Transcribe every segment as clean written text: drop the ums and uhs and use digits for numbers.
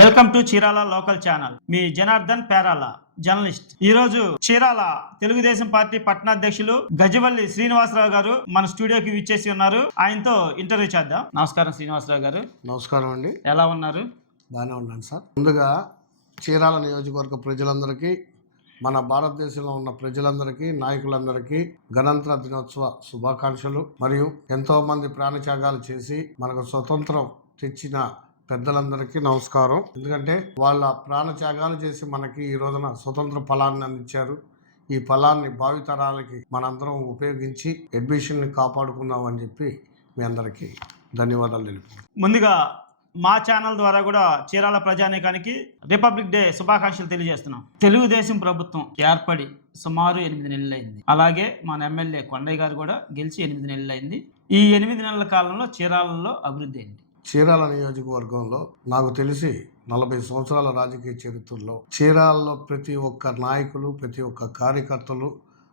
Welcome to Chirala local channel. Me Janardhan Perala journalist. ఈ రోజు Chirala Telugu Desam party పట్టణాధ్యక్షులు Gajavalli Srinivasarao గారు మన స్టూడియోకి విచ్చేసి ఉన్నారు. ఆయనతో ఇంటర్వ్యూ చేద్దాం. నమస్కారం శ్రీనివాసరావు గారు. నమస్కారం అండి. ఎలా ఉన్నారు? బాగానే ఉన్నాను సార్. ముందుగా చీరాల నియోజకవర్గ ప్రజలందరికీ, మన భారతదేశంలో ఉన్న ప్రజలందరికీ, నాయకులందరికీ గణతంత్ర దినోత్సవ శుభాకాంక్షలు. మరియు ఎంతో మంది ప్రాణత్యాగాలు చేసి మనకు స్వతంత్రం తెచ్చిన పెద్దలందరికీ నమస్కారం. ఎందుకంటే వాళ్ళ ప్రాణత్యాగాలు చేసి మనకి ఈ రోజున స్వతంత్ర ఫలాన్ని అందించారు. ఈ ఫలాన్ని భావితరాలకి మనందరం ఉపయోగించి అడ్మిషన్ని కాపాడుకుందాం అని చెప్పి మీ అందరికీ ధన్యవాదాలు తెలుపుతున్నాను. ముందుగా మా ఛానల్ ద్వారా కూడా చీరాల ప్రజానీకానికి రిపబ్లిక్ డే శుభాకాంక్షలు తెలియజేస్తున్నాం. తెలుగుదేశం ప్రభుత్వం ఏర్పడి సుమారు 8 నెలలైంది. అలాగే మన ఎమ్మెల్యే కొండయ్య గారు కూడా గెలిచి 8 నెలలైంది. ఈ 8 నెలల కాలంలో చీరాలలో అభివృద్ధి అయింది. చీరాల నియోజకవర్గంలో నాకు తెలిసి 40 సంవత్సరాల రాజకీయ చరిత్రలో చీరాలలో ప్రతి ఒక్క నాయకులు, ప్రతి ఒక్క కార్యకర్తలు,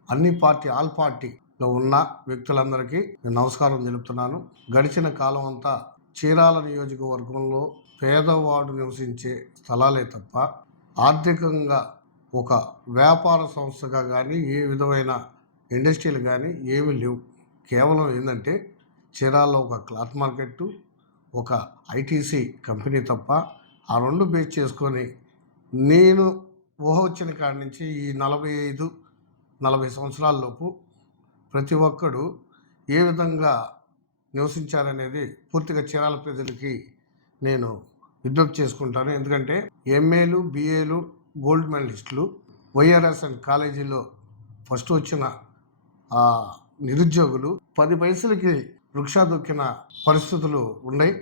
అన్ని పార్టీ, ఆల్ పార్టీలో ఉన్న వ్యక్తులందరికీ నేను నమస్కారం తెలుపుతున్నాను. గడిచిన కాలం అంతా చీరాల నియోజకవర్గంలో పేదవాడు నివసించే స్థలాలే తప్ప ఆర్థికంగా ఒక వ్యాపార సంస్థగా కానీ, ఏ విధమైన ఇండస్ట్రీలు కానీ ఏమీ లేవు. కేవలం ఏంటంటే చీరాలలో ఒక క్లాత్ మార్కెట్టు, ఒక ఐటీసీ కంపెనీ తప్ప ఆ రెండు బేస్ చేసుకొని నేను ఊహ వచ్చిన కాడి నుంచి ఈ 45-40 సంవత్సరాల లోపు ప్రతి ఒక్కడు ఏ విధంగా నివసించారనేది పూర్తిగా చీరాల ప్రజలకి నేను విజ్ఞప్తి చేసుకుంటాను. ఎందుకంటే ఎంఏలు, బిఏలు, గోల్డ్ మెడలిస్టులు, వైఆర్ఎస్ అండ్ కాలేజీలో ఫస్ట్ వచ్చిన నిరుద్యోగులు 10 పైసలకి వృక్షా దొక్కిన పరిస్థితులు ఉన్నాయి.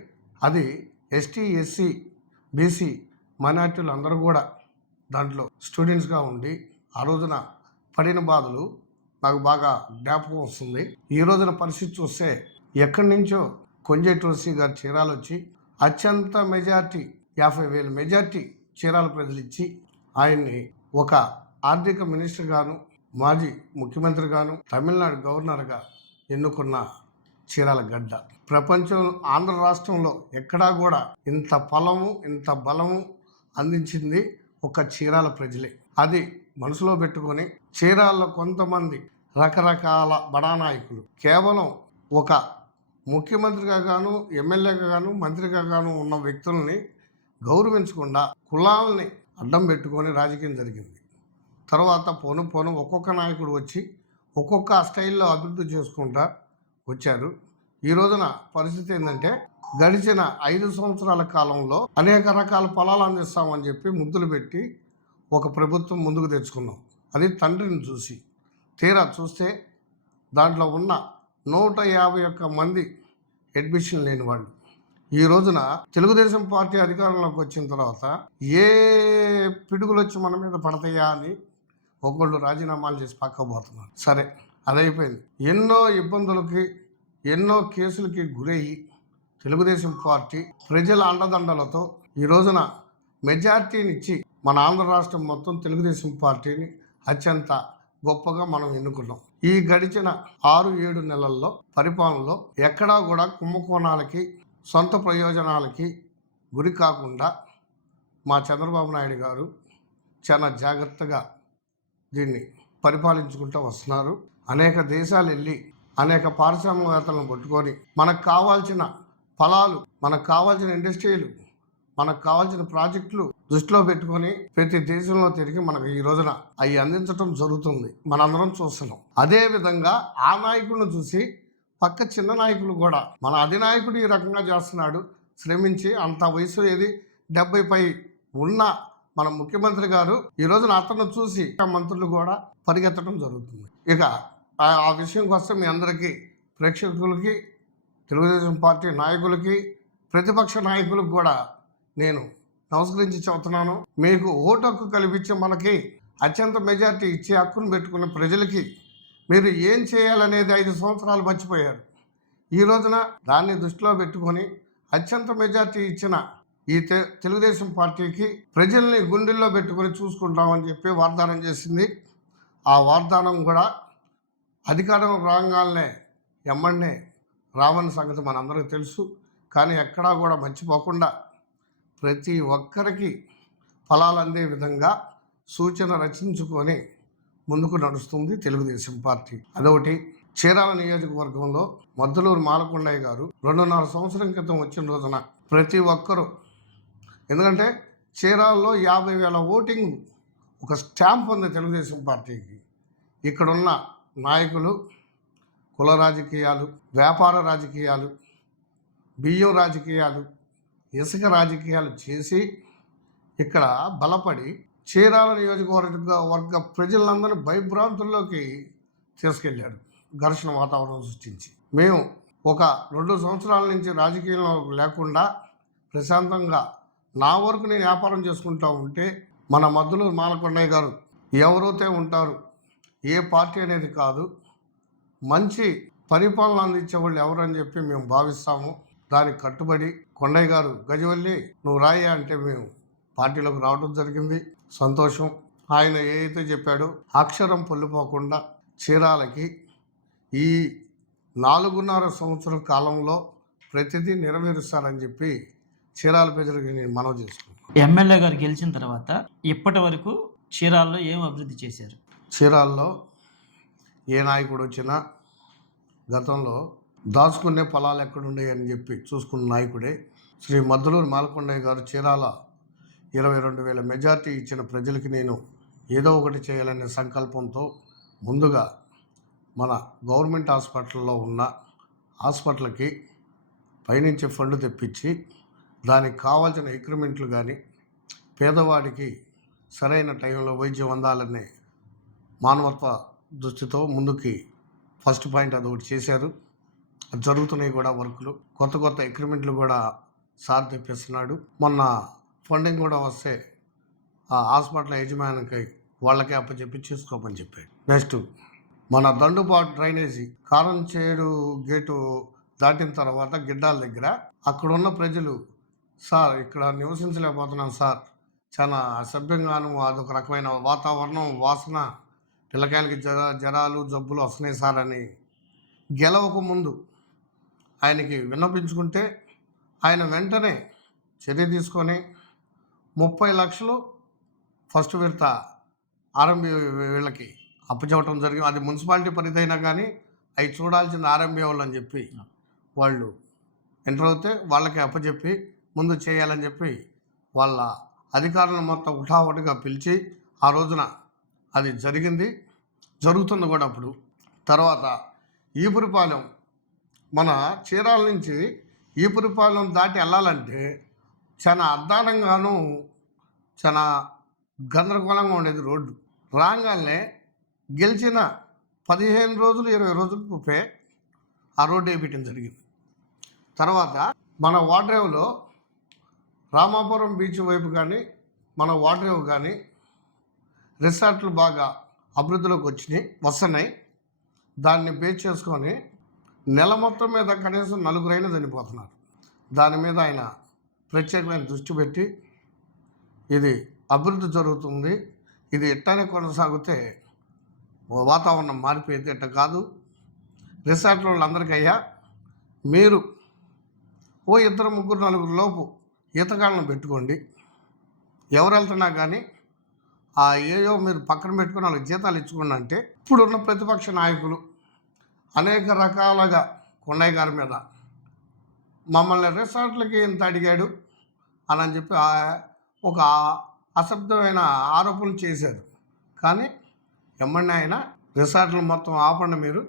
అది ఎస్టీ, ఎస్సీ, బీసీ మైనార్టీలు అందరూ కూడా దాంట్లో స్టూడెంట్స్గా ఉండి ఆ రోజున పడిన బాధలు నాకు బాగా జ్ఞాపకం వస్తుంది. ఈ రోజున పరిస్థితి చూస్తే ఎక్కడి నుంచో కొంజేటి రోసి గారు చీరాలు వచ్చి అత్యంత మెజార్టీ 50,000 మెజార్టీ చీరాల ప్రజలు ఇచ్చి ఆయన్ని ఒక ఆర్థిక మినిస్టర్ గాను, మాజీ ముఖ్యమంత్రి గాను, తమిళనాడు గవర్నర్గా ఎన్నుకున్న చీరాల గడ్డ. ప్రపంచం, ఆంధ్ర రాష్ట్రంలో ఎక్కడా కూడా ఇంత ఫలము, ఇంత బలము అందించింది ఒక చీరాల ప్రజలే. అది మనసులో పెట్టుకొని చీరాల్లో కొంతమంది రకరకాల బడా నాయకులు కేవలం ఒక ముఖ్యమంత్రిగా గాను, ఎమ్మెల్యేగా గాను, మంత్రిగా గాను ఉన్న వ్యక్తుల్ని గౌరవించకుండా కులాలని అడ్డం పెట్టుకొని రాజకీయం జరిగింది. తర్వాత పోను ఒక్కొక్క నాయకుడు వచ్చి ఒక్కొక్క స్టైల్లో అభివృద్ధి చేసుకుంటా వచ్చారు. ఈ రోజున పరిస్థితి ఏంటంటే గడిచిన 5 సంవత్సరాల కాలంలో అనేక రకాల ఫలాలు అందిస్తామని చెప్పి ముద్దులు పెట్టి ఒక ప్రభుత్వం ముందుకు తెచ్చుకున్నాం. అది తండ్రిని చూసి తీరా చూస్తే దాంట్లో ఉన్న 151 మంది అడ్మిషన్ లేని వాళ్ళు. ఈ రోజున తెలుగుదేశం పార్టీ అధికారంలోకి వచ్చిన తర్వాత ఏ పిడుగులు వచ్చి మన మీద పడతాయా అని ఒకళ్ళు రాజీనామాలు చేసి పక్కపోతున్నారు. సరే, అదైపోయింది. ఎన్నో ఇబ్బందులకి, ఎన్నో కేసులకి గురయ్యి తెలుగుదేశం పార్టీ ప్రజల అండదండలతో ఈ రోజున మెజార్టీనిచ్చి మన ఆంధ్ర రాష్ట్రం మొత్తం తెలుగుదేశం పార్టీని అత్యంత గొప్పగా మనం ఎన్నుకున్నాం. ఈ గడిచిన 6-7 నెలల్లో పరిపాలనలో ఎక్కడా కూడా కుంభకోణాలకి, సొంత ప్రయోజనాలకి గురి కాకుండా మా చంద్రబాబు నాయుడు గారు చాలా జాగ్రత్తగా దీన్ని పరిపాలించుకుంటూ వస్తున్నారు. అనేక దేశాలు వెళ్ళి అనేక పారిశ్రామికవేత్తలను పట్టుకొని మనకు కావాల్సిన ఫలాలు, మనకు కావాల్సిన ఇండస్ట్రీలు, మనకు కావాల్సిన ప్రాజెక్టులు దృష్టిలో పెట్టుకొని ప్రతి దేశంలో తిరిగి మనకు ఈ రోజున అవి అందించడం జరుగుతుంది. మనందరం చూస్తున్నాం. అదేవిధంగా ఆ నాయకులను చూసి పక్క చిన్న నాయకులు కూడా మన అధినాయకుడు ఈ రకంగా చేస్తున్నాడు, శ్రమించి అంత వయసు ఏది 70 పై ఉన్న మన ముఖ్యమంత్రి గారు ఈ రోజున అతను చూసి మంత్రులు కూడా పరిగెత్తడం జరుగుతుంది. ఇక ఆ విషయంకి వస్తే మీ అందరికీ, ప్రేక్షకులకి, తెలుగుదేశం పార్టీ నాయకులకి, ప్రతిపక్ష నాయకులకు కూడా నేను నమస్కరించి చెబుతున్నాను. మీకు ఓటు హక్కు కల్పించి మనకి అత్యంత మెజార్టీ ఇచ్చే హక్కును పెట్టుకున్న ప్రజలకి మీరు ఏం చేయాలనేది 5 సంవత్సరాలు మర్చిపోయారు. ఈ రోజున దాన్ని దృష్టిలో పెట్టుకొని అత్యంత మెజార్టీ ఇచ్చిన ఈ తెలుగుదేశం పార్టీకి ప్రజల్ని గుండెల్లో పెట్టుకొని చూసుకుంటామని చెప్పి వాగ్దానం చేసింది. ఆ వాగ్దానం కూడా అధికారం రాగానే ఎమ్మడే రావని సంగతి మనందరికీ తెలుసు. కానీ ఎక్కడా కూడా మర్చిపోకుండా ప్రతి ఒక్కరికి ఫలాలు అందే విధంగా సూచన రచించుకొని ముందుకు నడుస్తుంది తెలుగుదేశం పార్టీ. అదొకటి. చీరాల నియోజకవర్గంలో మద్దులూరు మాలకొండయ్య గారు 2.5 సంవత్సరం క్రితం వచ్చిన రోజున ప్రతి ఒక్కరూ, ఎందుకంటే చీరాల్లో 50,000 ఓటింగ్ ఒక స్టాంప్ ఉంది తెలుగుదేశం పార్టీకి. ఇక్కడున్న నాయకులు కుల రాజకీయాలు, వ్యాపార రాజకీయాలు, బియ్యం రాజకీయాలు, ఇసుక రాజకీయాలు చేసి ఇక్కడ బలపడి చీరాల నియోజకవర్గ ప్రజలందరినీ భయభ్రాంతుల్లోకి తీసుకెళ్ళాడు, ఘర్షణ వాతావరణం సృష్టించి. మేము ఒక 2 సంవత్సరాల నుంచి రాజకీయంలో లేకుండా ప్రశాంతంగా నా వరకు నేను వ్యాపారం చేసుకుంటూ ఉంటే మన మద్దులూరు మాలకొండయ్య గారు ఎవరైతే ఉంటారు, ఏ పార్టీ అనేది కాదు, మంచి పరిపాలన అందించే వాళ్ళు ఎవరని చెప్పి మేము భావిస్తాము. దానికి కట్టుబడి కొండయ్య గారు గజవల్లి నువ్వు రాయి అంటే మేము పార్టీలోకి రావడం జరిగింది. సంతోషం. ఆయన ఏదైతే చెప్పాడో అక్షరం పొల్లిపోకుండా చీరాలకి ఈ 4.5 సంవత్సరం కాలంలో ప్రతిదీ నెరవేరుస్తారని చెప్పి చీరాల ప్రజలకు నేను మనవి చేసుకున్నాను. ఎమ్మెల్యే గారు గెలిచిన తర్వాత ఇప్పటి వరకు చీరాల్లో ఏం అభివృద్ధి చేశారు? చీరాల్లో ఏ నాయకుడు వచ్చినా గతంలో దాచుకునే పొలాలు ఎక్కడున్నాయి అని చెప్పి చూసుకున్న నాయకుడే శ్రీ మద్దులూరు మాలకొండయ్య గారు. చీరాల 22,000 మెజార్టీ ఇచ్చిన ప్రజలకి నేను ఏదో ఒకటి చేయాలనే సంకల్పంతో ముందుగా మన గవర్నమెంట్ హాస్పిటల్లో ఉన్న హాస్పిటల్కి పైనుంచి ఫండ్ తెప్పించి దానికి కావాల్సిన ఎక్విప్మెంట్లు కానీ పేదవాడికి సరైన టైంలో వైద్యం అందాలనే మానవత్వ దృష్టితో ముందుకి ఫస్ట్ పాయింట్ అదొకటి చేశారు. జరుగుతున్నాయి కూడా వర్కులు. కొత్త ఎక్విప్మెంట్లు కూడా సార్ తెప్పిస్తున్నాడు. మొన్న ఫండింగ్ కూడా వస్తే ఆ హాస్పిటల్ యజమానికి వాళ్ళకే అప్పచెప్పి చేసుకోమని చెప్పాడు. నెక్స్ట్ మన దండుబాటు డ్రైనేజీ కారంచేడు గేటు దాటిన తర్వాత గిడ్డాల దగ్గర అక్కడున్న ప్రజలు, సార్ ఇక్కడ నివసించలేకపోతున్నాం సార్, చాలా అసభ్యంగాను, అదొక రకమైన వాతావరణం, వాసన, పిల్లకాయలకి జ్వరాలు జబ్బులు వస్తున్నాయి సార్ అని గెలవక ముందు ఆయనకి విన్నపించుకుంటే ఆయన వెంటనే చర్య తీసుకొని 30 లక్షలు ఫస్ట్ విడత ఆర్ఎంబీ వీళ్ళకి అప్పచెప్పడం జరిగింది. అది మున్సిపాలిటీ పరిధి అయినా కానీ అవి చూడాల్సిన ఆర్ఎంబీ వాళ్ళు అని చెప్పి వాళ్ళు ఎంటర్ అవుతే వాళ్ళకి అప్పచెప్పి ముందు చేయాలని చెప్పి వాళ్ళ అధికారులను మొత్తం ఉఠావుటిగా పిలిచి ఆ రోజున అది జరిగింది, జరుగుతుంది కూడా. అప్పుడు తర్వాత ఈపురిపాలెం, మన చీరాల నుంచి ఈపురిపాలెం దాటి వెళ్ళాలంటే చాలా అద్దానంగాను చాలా గందరగోళంగా ఉండేది రోడ్డు. రాగానే గెలిచిన 15 రోజులు 20 రోజులకే ఆ రోడ్డు వేయటం జరిగింది. తర్వాత మన వాడ్రేవ్లో రామాపురం బీచ్ వైపు కానీ మన వాడ్రేవ్ కానీ రిసార్ట్లు బాగా అభివృద్ధిలోకి వస్తున్నాయి. దాన్ని బేస్ చేసుకొని నెల మొత్తం మీద కనీసం 4 చనిపోతున్నారు. దాని మీద ఆయన ప్రత్యేకమైన దృష్టి పెట్టి ఇది అభివృద్ధి జరుగుతుంది, ఇది ఎట్టానే కొనసాగితే వాతావరణం మారిపోయింది, ఎట్ట కాదు, రిసార్ట్ వాళ్ళందరికీ అయ్యా మీరు ఓ 2, 3, 4 లోపు ఈతగాళ్ళను పెట్టుకోండి, ఎవరు వెళ్తున్నా కానీ ఆ ఏయో మీరు పక్కన పెట్టుకుని వాళ్ళకి జీతాలు ఇచ్చుకోండి అంటే ఇప్పుడున్న ప్రతిపక్ష నాయకులు అనేక రకాలుగా కొండయ్య గారి మీద మమ్మల్ని రిసార్ట్లకి ఎంత అడిగాడు అని చెప్పి ఒక అసభ్యమైన ఆరోపణలు చేశారు. కానీ ఎమ్మడిని ఆయన రిసార్ట్లు మొత్తం ఆపండి, మీరు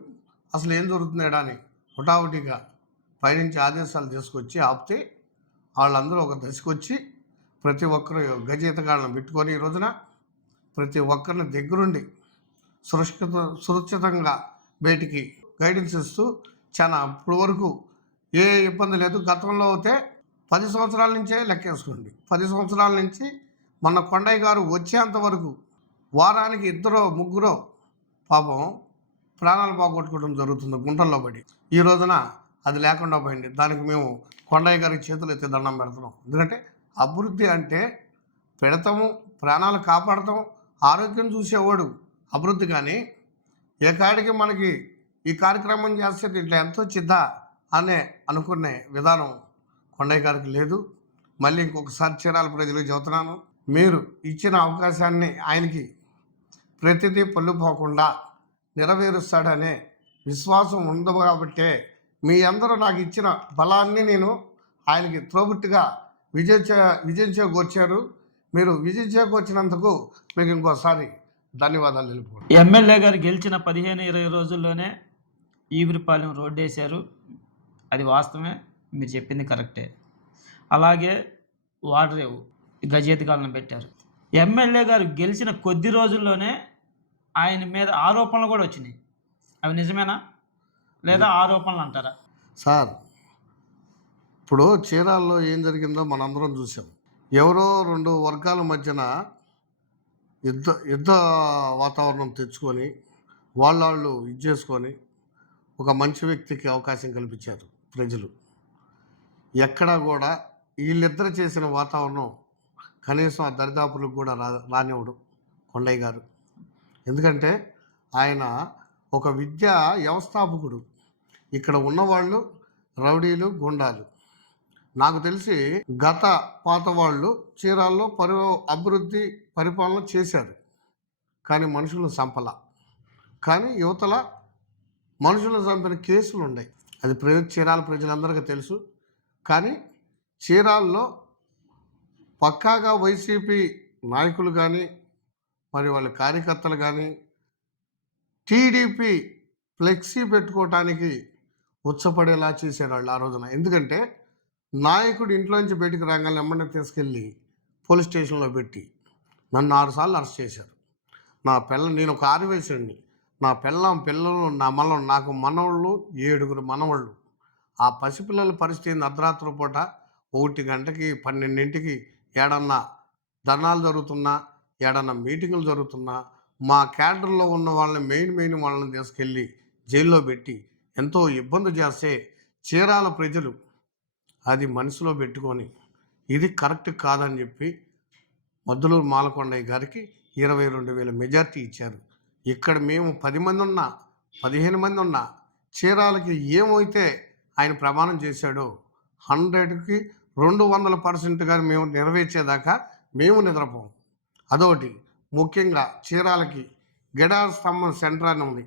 అసలు ఏం జరుగుతున్నాడా అని హుటాహుటిగా పైనుంచి ఆదేశాలు తీసుకొచ్చి ఆపితే వాళ్ళందరూ ఒక దశకు వచ్చి ప్రతి ఒక్కరు గజయితగాళ్ళను పెట్టుకొని ఈ రోజున ప్రతి ఒక్కరిని దగ్గరుండి సురక్షితంగా బయటికి గైడెన్స్ ఇస్తూ చాలా ఇప్పుడు వరకు ఏ ఇబ్బంది లేదు. గతంలో అయితే 10 సంవత్సరాల నుంచే లెక్కేసుకోండి, 10 సంవత్సరాల నుంచి మన కొండయ్య గారు వచ్చేంత వరకు వారానికి 2, 3 పాపం ప్రాణాలు పోగొట్టుకోవడం జరుగుతుంది గుంటల్లో పడి. ఈ రోజున అది లేకుండా పోయింది. దానికి మేము కొండయ్య గారికి చేతులు ఎత్తి దండం పెడుతున్నాం. ఎందుకంటే అభివృద్ధి అంటే పెడతాము, ప్రాణాలు కాపాడతాం, ఆరోగ్యం చూసేవాడు అభివృద్ధి. కానీ ఏ కాడికి మనకి ఈ కార్యక్రమం చేస్తే ఇట్లా ఎంతో చిద్దా అనే అనుకునే విధానం కొండయ్య గారికి లేదు. మళ్ళీ ఇంకొకసారి చీరాల ప్రజలకు చెబుతున్నాను, మీరు ఇచ్చిన అవకాశాన్ని ఆయనకి ప్రతిదీ పొల్లిపోకుండా నెరవేరుస్తాడనే విశ్వాసం ఉంది కాబట్టే మీ అందరూ నాకు ఇచ్చిన బలాన్ని నేను ఆయనకి తోబుట్టుగా విజయం చేకూర్చారు. మీరు విజయం చేకూర్చినందుకు మీకు ఇంకోసారి ధన్యవాదాలు తెలుపుకోండి. ఎమ్మెల్యే గారు గెలిచిన 15-20 రోజుల్లోనే ఈవిరిపాలెం రోడ్డు వేశారు. అది వాస్తవమే, మీరు చెప్పింది కరెక్టే. అలాగే వాడరేవు గజేతకాలను పెట్టారు. ఎమ్మెల్యే గారు గెలిచిన కొద్ది రోజుల్లోనే ఆయన మీద ఆరోపణలు కూడా వచ్చినాయి. అవి నిజమేనా లేదా ఆరోపణలు అంటారా? సార్, ఇప్పుడు చీరాల్లో ఏం జరిగిందో మనందరం చూసాం. ఎవరో 2 వర్గాల మధ్యన యుద్ధ వాతావరణం తెచ్చుకొని వాళ్ళు ఇది చేసుకొని ఒక మంచి వ్యక్తికి అవకాశం కల్పించారు ప్రజలు. ఎక్కడా కూడా వీళ్ళిద్దరు చేసిన వాతావరణం కనీసం ఆ దరిదాపులకు కూడా రానివ్వడు కొండయ్య గారు. ఎందుకంటే ఆయన ఒక విద్యా వ్యవస్థాపకుడు. ఇక్కడ ఉన్నవాళ్ళు రౌడీలు, గుండాలు. నాకు తెలిసి గత పాత వాళ్ళు చీరాల్లో అభివృద్ధి పరిపాలన చేశారు, కానీ మనుషులను చంపల. కానీ యువతల మనుషులను చంపిన కేసులు ఉన్నాయి. అది చీరాల ప్రజలందరికీ తెలుసు. కానీ చీరాల్లో పక్కాగా వైసీపీ నాయకులు కానీ మరి వాళ్ళ కార్యకర్తలు కానీ టీడీపీ ఫ్లెక్సీ పెట్టుకోవటానికి ఉత్సపడేలా చేశారు వాళ్ళు ఆ రోజున. ఎందుకంటే నాయకుడు ఇంట్లోంచి బయటికి రాగానే ఎమ్మని తీసుకెళ్ళి పోలీస్ స్టేషన్లో పెట్టి నన్ను 6 సార్లు అరెస్ట్ చేశారు. నేను ఒక ఆదివాసీని, నా పిల్లలు నాకు మనవాళ్ళు 7 మనవాళ్ళు. ఆ పసిపిల్లల పరిస్థితి అర్ధరాత్రి పూట 1 గంటకి 12ంటికి ఏడన్నా ధర్నాలు జరుగుతున్నా, ఏడన్నా మీటింగులు జరుగుతున్నా మా క్యాడర్లో ఉన్న వాళ్ళని మెయిన్ వాళ్ళని తీసుకెళ్ళి జైల్లో పెట్టి ఎంతో ఇబ్బంది చేస్తే చీరాల ప్రజలు అది మనసులో పెట్టుకొని ఇది కరెక్ట్ కాదని చెప్పి మద్దులూరు మాలకొండయ్య గారికి 22,000 మెజార్టీ ఇచ్చారు. ఇక్కడ మేము 10 మంది ఉన్నా 15 మంది ఉన్నా చీరాలకి ఏమైతే ఆయన ప్రమాణం చేశాడో 100కి 200% మేము నెరవేర్చేదాకా మేము నిద్రపోం. అదొకటి. ముఖ్యంగా చీరాలకి గడార స్తంభం సెంటర్ అని ఉంది,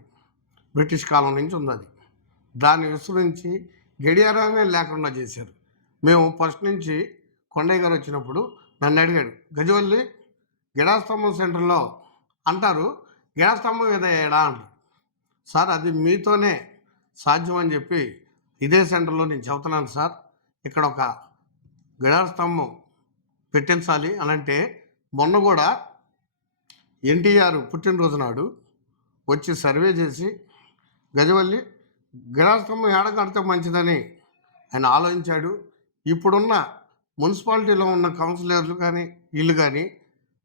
బ్రిటిష్ కాలం నుంచి ఉంది. అది దాన్ని విస్తరించి గడియారాన్ని లేకుండా చేశారు. మేము ఫస్ట్ నుంచి కొండయ్య గారు వచ్చినప్పుడు నన్ను అడిగాడు, గజవల్లి గడార స్తంభం సెంటర్లో అంటారు, గడార స్తంభం ఏదయ్యాడా అంటారు. సార్, అది మీతోనే సాధ్యం అని చెప్పి ఇదే సెంటర్లో నేను చెబుతున్నాను సార్. ఇక్కడ ఒక గడార స్తంభం పెట్టించాలి అని అంటే మొన్న కూడా ఎన్టీఆర్ పుట్టినరోజు నాడు వచ్చి సర్వే చేసి గజవల్లి గడార స్తంభం ఏడ కడితే మంచిదని ఆయన ఆలోచించాడు. ఇప్పుడున్న మున్సిపాలిటీలో ఉన్న కౌన్సిలర్లు కానీ వీళ్ళు కానీ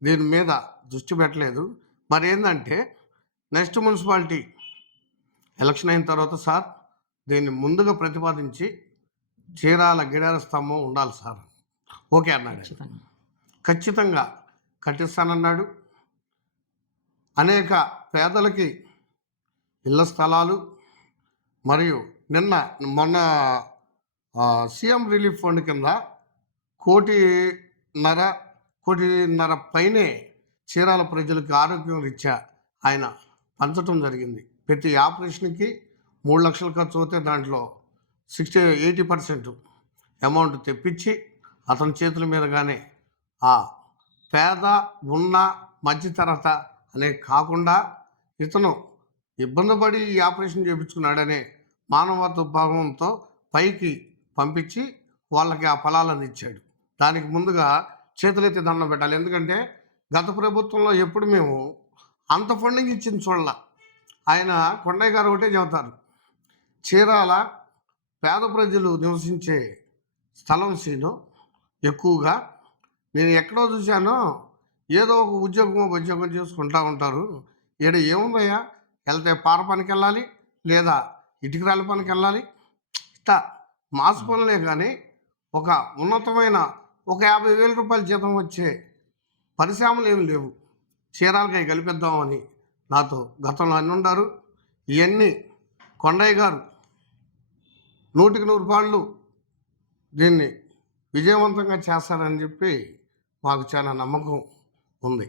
దీని మీద దృష్టి పెట్టలేదు. మరి ఏంటంటే నెక్స్ట్ మున్సిపాలిటీ ఎలక్షన్ అయిన తర్వాత సార్ దీన్ని ముందుగా ప్రతిపాదించి చీరాల గడార స్తంభం ఉండాలి సార్. ఓకే అన్నాడు. ఖచ్చితంగా కట్టిస్తానన్నాడు. అనేక పేదలకి ఇళ్ల స్థలాలు మరియు మొన్న సీఎం రిలీఫ్ ఫండ్ కింద 1.5 పైనే చీరాల ప్రజలకు ఆరోగ్యం రీత్యా ఆయన పంచడం జరిగింది. ప్రతి ఆపరేషన్కి 3 లక్షలు ఖర్చు అవుతే దాంట్లో 80% అమౌంట్ తెప్పించి అతని చేతుల మీదగానే ఆ పేద ఉన్న మధ్యతరగత అనే కాకుండా ఇతను ఇబ్బంది పడి ఈ ఆపరేషన్ చేయించుకున్నాడనే మానవత్వ భావంతో పైకి పంపించి వాళ్ళకి ఆ ఫలాలను ఇచ్చాడు. దానికి ముందుగా చేతులెత్తి దండం పెట్టాలి. ఎందుకంటే గత ప్రభుత్వంలో ఎప్పుడు మేము అంత ఫండింగ్ ఇచ్చింది చూడాల. ఆయన కొండయ్య గారు ఒకటే చెబుతారు, చీరాల పేద ప్రజలు నివసించే స్థలం సీను ఎక్కువగా నేను ఎక్కడో చూశానో ఏదో ఒక ఉద్యోగం చేసుకుంటూ ఉంటారు. ఈడ ఏముందయ్యా, వెళ్తే పార పనికి వెళ్ళాలి లేదా ఇటుకరాల పనికి వెళ్ళాలి, ఇట్లా మాసు పనులే కానీ ఒక ఉన్నతమైన ఒక 50,000 రూపాయల జీతం వచ్చే పరిశ్రమలు ఏమి లేవు. చీరాలకై కల్పిద్దామని నాతో గతంలో అన్ని ఉన్నారు. ఇవన్నీ కొండయ్య గారు 100కి 100 పాళ్ళు దీన్ని విజయవంతంగా చేస్తారని చెప్పి మాకు చాలా నమ్మకం ఉంది.